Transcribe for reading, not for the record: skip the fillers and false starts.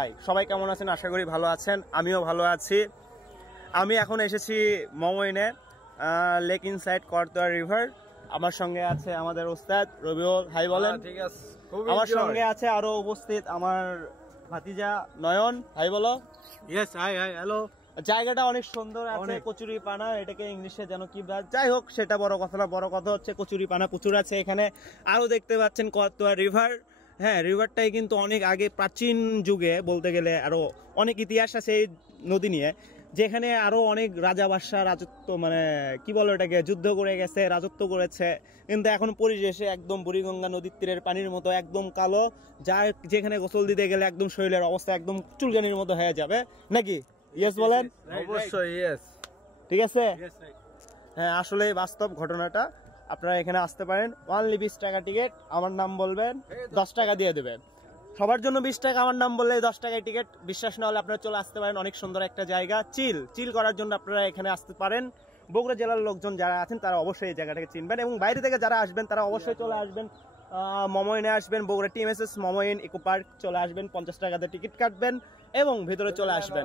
High, সবাই কেমন আছেন? আশা করি ভালো আছেন। আমিও ভালো আছি। আমি এখন এসেছি মমইনে, লেক ইনসাইড করতোয়া রিভার। আমার সঙ্গে আছে আমাদের ওস্তাদ রবিউল। হাই বলেন। ঠিক আছে। আমার সঙ্গে আছে আরো উপস্থিত আমার ভাতিজা নয়ন। হাই বলো। Yes, high high, hello. জায়গাটা অনেক সুন্দর আছে, কচুরি পানা, এটাকে ইংলিশে যেন কি যাই হোক সেটা বড় কথা না, বড় কথা হচ্ছে কচুরি পানা প্রচুর আছে এখানে। আরো দেখতে পাচ্ছেন করতোয়া রিভার। হ্যাঁ, রিভারটাই কিন্তু অনেক আগে প্রাচীন যুগে বলতে গেলে আরো অনেক ইতিহাস আছে এই নদী নিয়ে, যেখানে আরো অনেক রাজা বাদশাহ রাজত্ব মানে কি বলো এটাকে যুদ্ধ করে গেছে, রাজত্ব করেছে। কিন্তু এখন পরিশেষে একদম বুড়িগঙ্গা নদীর তীরের পানির মতো একদম কালো, যা যেখানে গোসল দিতে গেলে একদম শরীরের অবস্থা একদম চুলকানির মতো হয়ে যাবে নাকি? ইয়েস বলেন। অবশ্যই ইয়েস। ঠিক আছে। হ্যাঁ, আসলে বাস্তব ঘটনাটা। আপনারা এখানে আসতে পারেন। অনলি 20 টাকা টিকিট। আমার নাম বলবেন, 10 টাকা দিয়ে দেবেন। সবার জন্য 20 টাকা, আমার নাম বললে 10 টাকায় টিকিট। বিশ্বাস না হলে আপনারা চলে আসতে পারেন। অনেক সুন্দর একটা জায়গা, চিল করার জন্য আপনারা এখানে আসতে পারেন। বগুড়া জেলার লোকজন যারা আছেন তারা অবশ্যই এই জায়গাটাকে চিনবেন, এবং বাইরে থেকে যারা আসবেন তারা অবশ্যই চলে আসবেন মমইনে আসবেন। বগুড়া টিএমএসএস মমইন ইকো পার্ক চলে আসবেন, 50 টাকাতে টিকিট কাটবেন এবং ভেতরে চলে আসবেন।